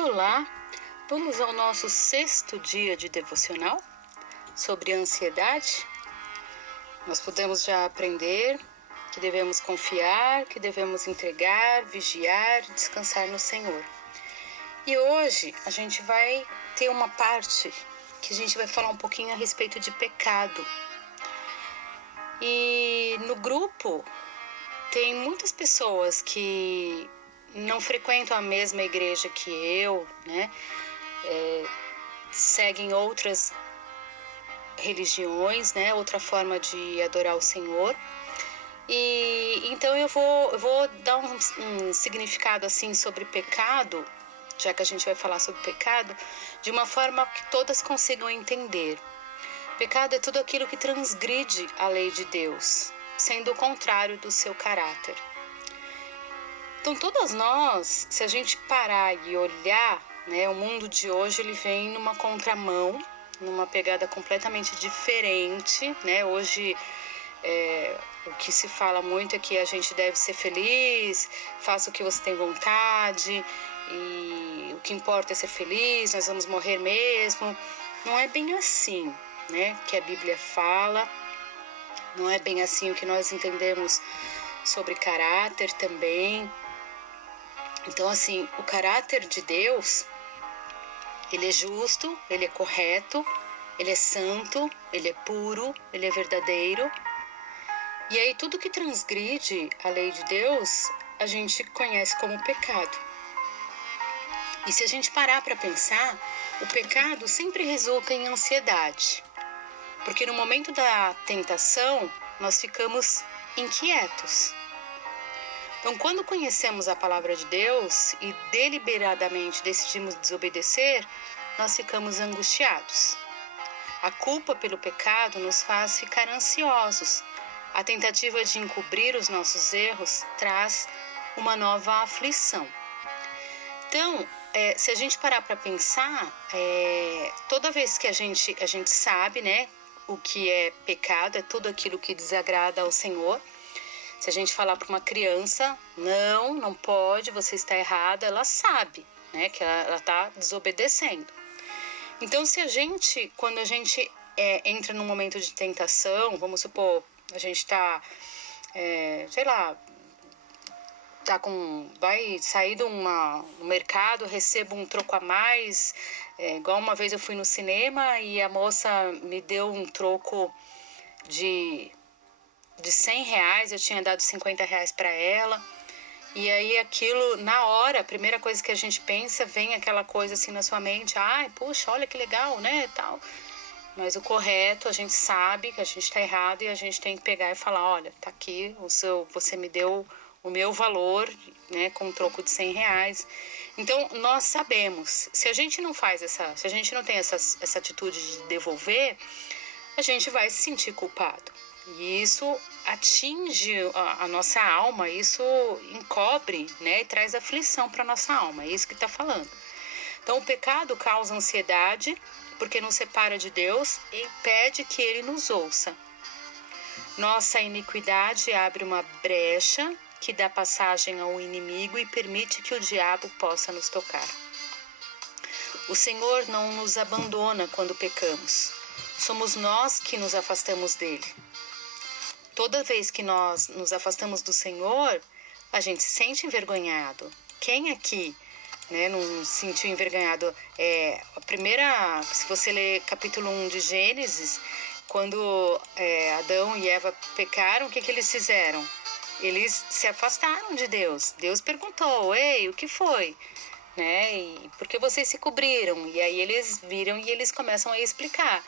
Olá, vamos ao nosso 6º dia de devocional sobre ansiedade. Nós podemos já aprender que devemos confiar, que devemos entregar, vigiar, descansar no Senhor. E hoje a gente vai ter uma parte que a gente vai falar um pouquinho a respeito de pecado. E no grupo tem muitas pessoas que não frequentam a mesma igreja que eu, né? Seguem outras religiões, né? Outra forma de adorar o Senhor. E então eu vou dar um significado assim sobre pecado, já que a gente vai falar sobre pecado, de uma forma que todas consigam entender. Pecado é tudo aquilo que transgride a lei de Deus, sendo o contrário do seu caráter. Então todas nós, se a gente parar e olhar, né, o mundo de hoje ele vem numa contramão, numa pegada completamente diferente, né? Hoje o que se fala muito é que a gente deve ser feliz, faça o que você tem vontade, e o que importa é ser feliz, nós vamos morrer mesmo. Não é bem assim, né, que a Bíblia fala, não é bem assim o que nós entendemos sobre caráter também. Então, assim, o caráter de Deus, ele é justo, ele é correto, ele é santo, ele é puro, ele é verdadeiro. E aí, tudo que transgride a lei de Deus, a gente conhece como pecado. E se a gente parar para pensar, o pecado sempre resulta em ansiedade. Porque no momento da tentação, nós ficamos inquietos. Então, quando conhecemos a palavra de Deus e deliberadamente decidimos desobedecer, nós ficamos angustiados. A culpa pelo pecado nos faz ficar ansiosos. A tentativa de encobrir os nossos erros traz uma nova aflição. Então, se a gente parar para pensar, toda vez que a gente sabe, né, o que é pecado, é tudo aquilo que desagrada ao Senhor. Se a gente falar para uma criança, não pode, você está errada, ela sabe, né, que ela está desobedecendo. Então, quando a gente entra num momento de tentação, vamos supor, a gente está, vai sair no mercado, recebo um troco a mais, igual uma vez eu fui no cinema e a moça me deu um troco de R$100, eu tinha dado R$50 para ela, e aí aquilo, na hora, a primeira coisa que a gente pensa, vem aquela coisa assim na sua mente, puxa, olha que legal, né, tal. Mas o correto, a gente sabe que a gente está errado e a gente tem que pegar e falar, olha, tá aqui, você me deu o meu valor, né, com um troco de R$100. Então, nós sabemos, se a gente não tem essa atitude de devolver, a gente vai se sentir culpado. E isso atinge a nossa alma, isso encobre, né, e traz aflição para a nossa alma, é isso que está falando. Então, o pecado causa ansiedade, porque nos separa de Deus e impede que Ele nos ouça. Nossa iniquidade abre uma brecha que dá passagem ao inimigo e permite que o diabo possa nos tocar. O Senhor não nos abandona quando pecamos. Somos nós que nos afastamos dele. Toda vez que nós nos afastamos do Senhor, a gente se sente envergonhado. Quem aqui, né, não se sentiu envergonhado? Se você ler capítulo 1 de Gênesis, quando Adão e Eva pecaram, o que eles fizeram? Eles se afastaram de Deus. Deus perguntou, ei, o que foi? Né? E por que vocês se cobriram? E aí eles viram e eles começam a explicar.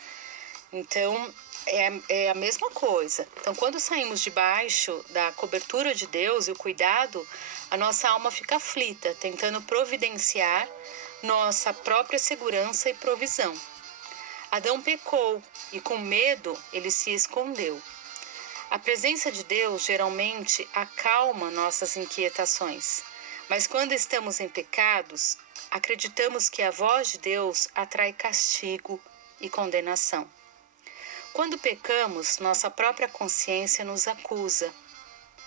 Então, é a mesma coisa. Então, quando saímos debaixo da cobertura de Deus e o cuidado, a nossa alma fica aflita, tentando providenciar nossa própria segurança e provisão. Adão pecou e, com medo, ele se escondeu. A presença de Deus geralmente acalma nossas inquietações, mas quando estamos em pecados, acreditamos que a voz de Deus atrai castigo e condenação. Quando pecamos, nossa própria consciência nos acusa.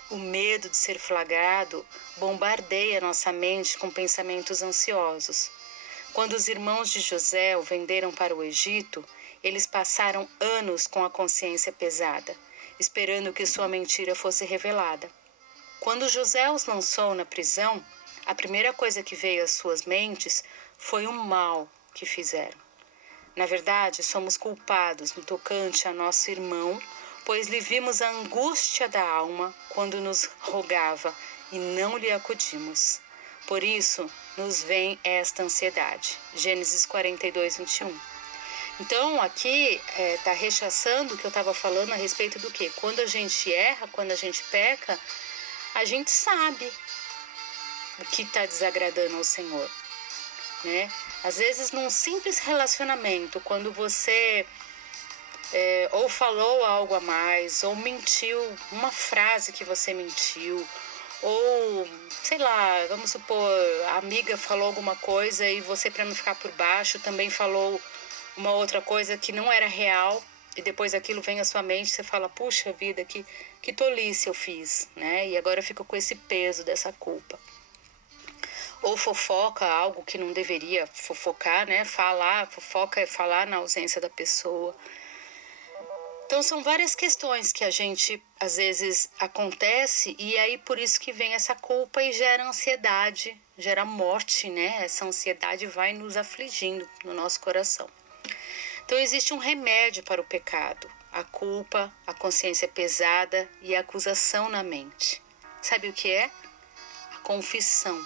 O medo de ser flagrado bombardeia nossa mente com pensamentos ansiosos. Quando os irmãos de José o venderam para o Egito, eles passaram anos com a consciência pesada, esperando que sua mentira fosse revelada. Quando José os lançou na prisão, a primeira coisa que veio às suas mentes foi o mal que fizeram. Na verdade, somos culpados no tocante a nosso irmão, pois lhe vimos a angústia da alma quando nos rogava e não lhe acudimos. Por isso, nos vem esta ansiedade. Gênesis 42, 21. Então, aqui está rechaçando o que eu estava falando a respeito do quê? Quando a gente erra, quando a gente peca, a gente sabe o que está desagradando ao Senhor, né? Às vezes, num simples relacionamento, quando você ou falou algo a mais, ou mentiu, uma frase que você mentiu, ou, sei lá, vamos supor, a amiga falou alguma coisa e você, para não ficar por baixo, também falou uma outra coisa que não era real, e depois aquilo vem à sua mente, você fala, puxa vida, que tolice eu fiz, né? E agora eu fico com esse peso dessa culpa. Ou fofoca, algo que não deveria fofocar, né? Fofoca é falar na ausência da pessoa. Então, são várias questões que a gente, às vezes, acontece e aí por isso que vem essa culpa e gera ansiedade, gera morte, né? Essa ansiedade vai nos afligindo no nosso coração. Então, existe um remédio para o pecado, a culpa, a consciência pesada e a acusação na mente. Sabe o que é? A confissão.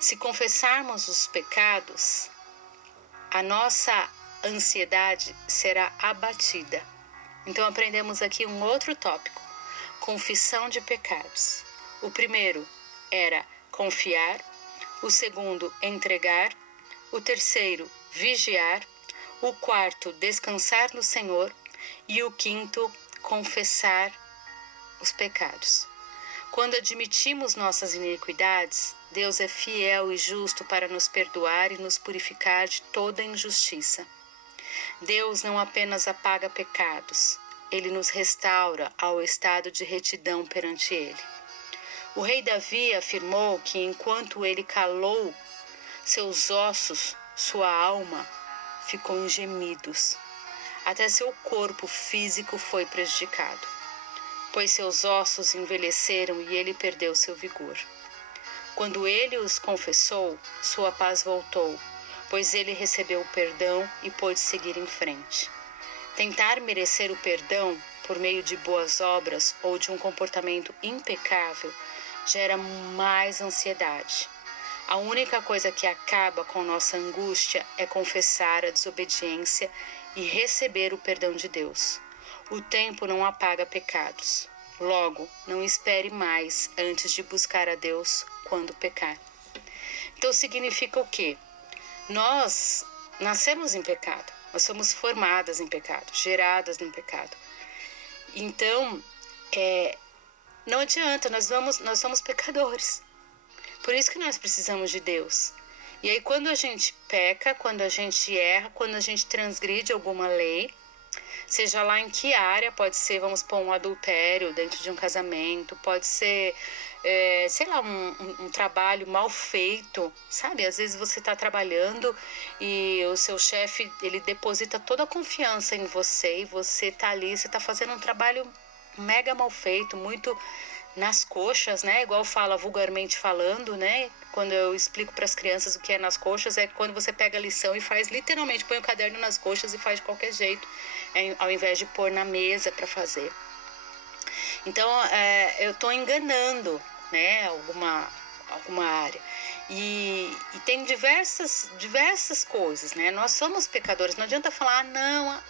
Se confessarmos os pecados, a nossa ansiedade será abatida. Então, aprendemos aqui um outro tópico, confissão de pecados. O primeiro era confiar, o segundo, entregar, o terceiro, vigiar, o quarto, descansar no Senhor e o quinto, confessar os pecados. Quando admitimos nossas iniquidades, Deus é fiel e justo para nos perdoar e nos purificar de toda injustiça. Deus não apenas apaga pecados, Ele nos restaura ao estado de retidão perante Ele. O rei Davi afirmou que enquanto ele calou seus ossos, sua alma ficou em gemidos. Até seu corpo físico foi prejudicado, pois seus ossos envelheceram e ele perdeu seu vigor. Quando ele os confessou, sua paz voltou, pois ele recebeu o perdão e pôde seguir em frente. Tentar merecer o perdão por meio de boas obras ou de um comportamento impecável gera mais ansiedade. A única coisa que acaba com nossa angústia é confessar a desobediência e receber o perdão de Deus. O tempo não apaga pecados. Logo, não espere mais antes de buscar a Deus quando pecar. Então significa o quê? Nós nascemos em pecado, nós somos formadas em pecado, geradas no pecado. Então, não adianta, nós somos pecadores. Por isso que nós precisamos de Deus. E aí quando a gente peca, quando a gente erra, quando a gente transgride alguma lei, seja lá em que área, pode ser, vamos pôr, um adultério dentro de um casamento, pode ser, sei lá, um trabalho mal feito, sabe? Às vezes você está trabalhando e o seu chefe, ele deposita toda a confiança em você e você está ali, você está fazendo um trabalho mega mal feito, muito nas coxas, né? Igual fala vulgarmente falando, né? Quando eu explico para as crianças o que é nas coxas, é quando você pega a lição e faz, literalmente, põe o caderno nas coxas e faz de qualquer jeito, ao invés de pôr na mesa para fazer. Então, eu estou enganando, né? Alguma área. E tem diversas coisas, né? Nós somos pecadores, não adianta falar, não,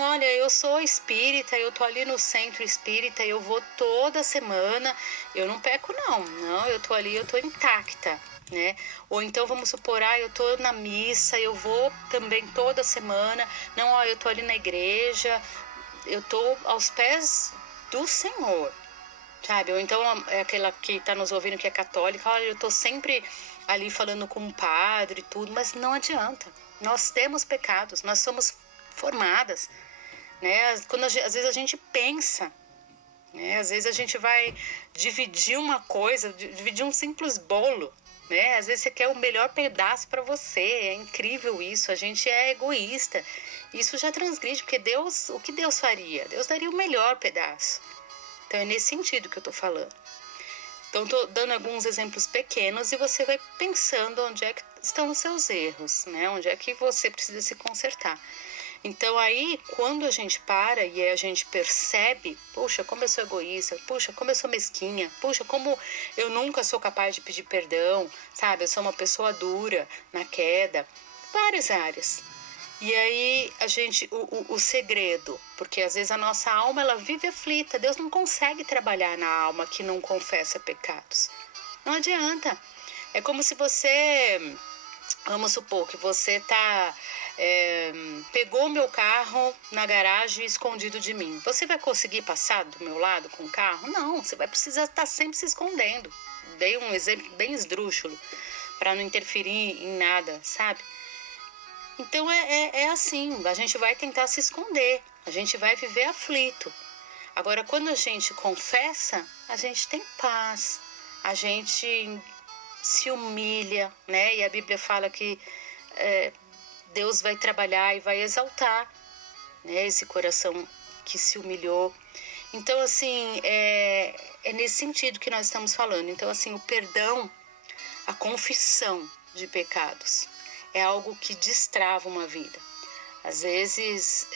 olha, eu sou espírita, eu tô ali no centro espírita, eu vou toda semana, eu não peco não, eu tô ali, eu tô intacta, né? Ou então vamos supor, eu tô na missa, eu vou também toda semana, não, eu tô ali na igreja, eu tô aos pés do Senhor. Sabe? Ou então é aquela que está nos ouvindo que é católica, olha, eu estou sempre ali falando com o padre e tudo, mas não adianta. Nós temos pecados, nós somos formadas, né? Às vezes a gente pensa, né? Às vezes a gente vai dividir uma coisa, dividir um simples bolo, né? Às vezes você quer o melhor pedaço para você. É incrível isso. A gente é egoísta. Isso já transgride, porque Deus, o que Deus faria? Deus daria o melhor pedaço. Então é nesse sentido que eu tô falando. Então tô dando alguns exemplos pequenos e você vai pensando onde é que estão os seus erros, né? Onde é que você precisa se consertar. Então aí, quando a gente para e a gente percebe, puxa, como eu sou egoísta, puxa, como eu sou mesquinha, puxa, como eu nunca sou capaz de pedir perdão, sabe? Eu sou uma pessoa dura na queda, várias áreas. E aí a gente, o segredo, porque às vezes a nossa alma ela vive aflita, Deus não consegue trabalhar na alma que não confessa pecados. Não adianta. É como se você, vamos supor que você pegou meu carro na garagem escondido de mim. Você vai conseguir passar do meu lado com o carro? Não, você vai precisar estar sempre se escondendo. Dei um exemplo bem esdrúxulo para não interferir em nada, sabe? Então é assim, a gente vai tentar se esconder, a gente vai viver aflito. Agora, quando a gente confessa, a gente tem paz, a gente se humilha, né? E a Bíblia fala que Deus vai trabalhar e vai exaltar, né? Esse coração que se humilhou. Então, assim, é nesse sentido que nós estamos falando. Então, assim, o perdão, a confissão de pecados é algo que destrava uma vida. Às vezes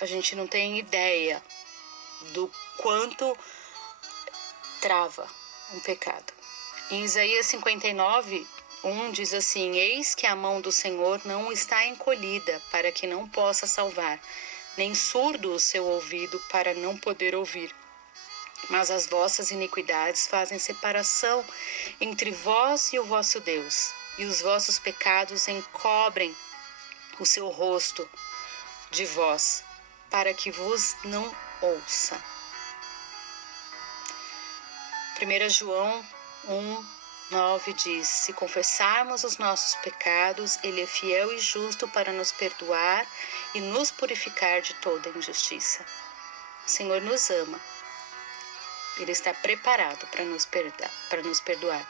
a gente não tem ideia do quanto trava um pecado. Em Isaías 59, 1 diz assim: Eis que a mão do Senhor não está encolhida para que não possa salvar, nem surdo o seu ouvido para não poder ouvir. Mas as vossas iniquidades fazem separação entre vós e o vosso Deus, e os vossos pecados encobrem o seu rosto de vós, para que vos não ouça. 1 João 1:9 diz: Se confessarmos os nossos pecados, Ele é fiel e justo para nos perdoar e nos purificar de toda injustiça. O Senhor nos ama. Ele está preparado para nos perdoar.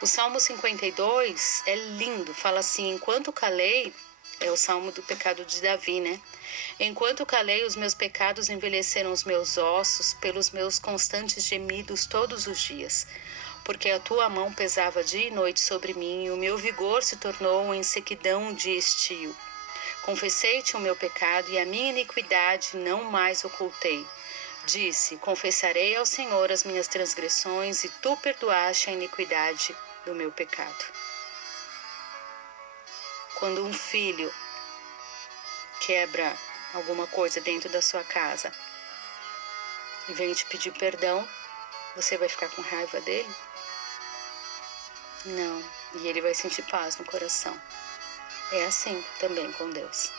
O Salmo 52 é lindo, fala assim: enquanto calei, é o Salmo do pecado de Davi, né? Enquanto calei, os meus pecados envelheceram os meus ossos pelos meus constantes gemidos todos os dias. Porque a tua mão pesava dia e noite sobre mim, e o meu vigor se tornou em sequidão de estio. Confessei-te o meu pecado, e a minha iniquidade não mais ocultei. Disse: confessarei ao Senhor as minhas transgressões, e tu perdoaste a iniquidade do meu pecado. Quando um filho quebra alguma coisa dentro da sua casa e vem te pedir perdão, você vai ficar com raiva dele? Não, e ele vai sentir paz no coração. É assim também com Deus.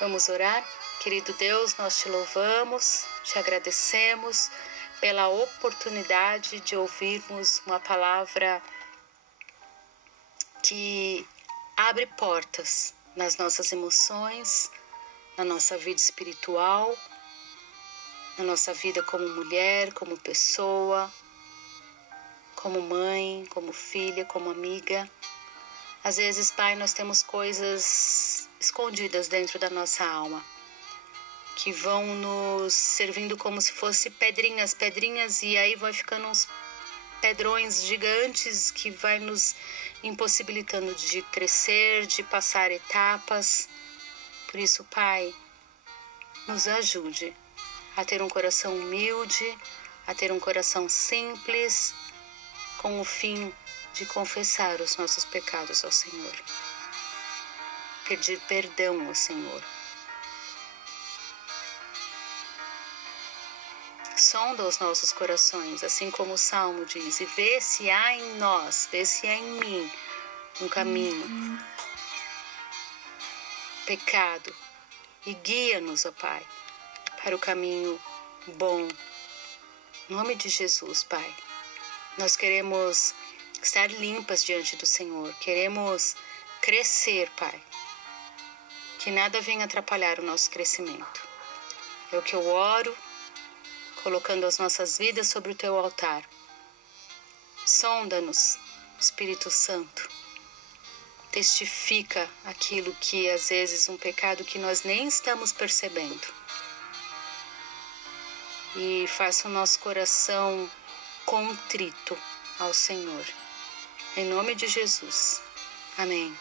Vamos orar? Querido Deus, nós te louvamos, te agradecemos pela oportunidade de ouvirmos uma palavra que abre portas nas nossas emoções, na nossa vida espiritual, na nossa vida como mulher, como pessoa, como mãe, como filha, como amiga. Às vezes, Pai, nós temos coisas escondidas dentro da nossa alma, que vão nos servindo como se fossem pedrinhas, e aí vai ficando uns pedrões gigantes que vai nos impossibilitando de crescer, de passar etapas. Por isso, Pai, nos ajude a ter um coração humilde, a ter um coração simples, com o fim de confessar os nossos pecados ao Senhor. Pedir perdão ao Senhor. Sonda os nossos corações, assim como o Salmo diz, e vê se há em nós, vê se há em mim um caminho, pecado, e guia-nos, ó Pai, para o caminho bom. Em nome de Jesus, Pai, nós queremos estar limpas diante do Senhor, queremos crescer, Pai, que nada venha atrapalhar o nosso crescimento. É o que eu oro, colocando as nossas vidas sobre o Teu altar. Sonda-nos, Espírito Santo, testifica aquilo que às vezes um pecado que nós nem estamos percebendo. E faça o nosso coração contrito ao Senhor. Em nome de Jesus. Amém.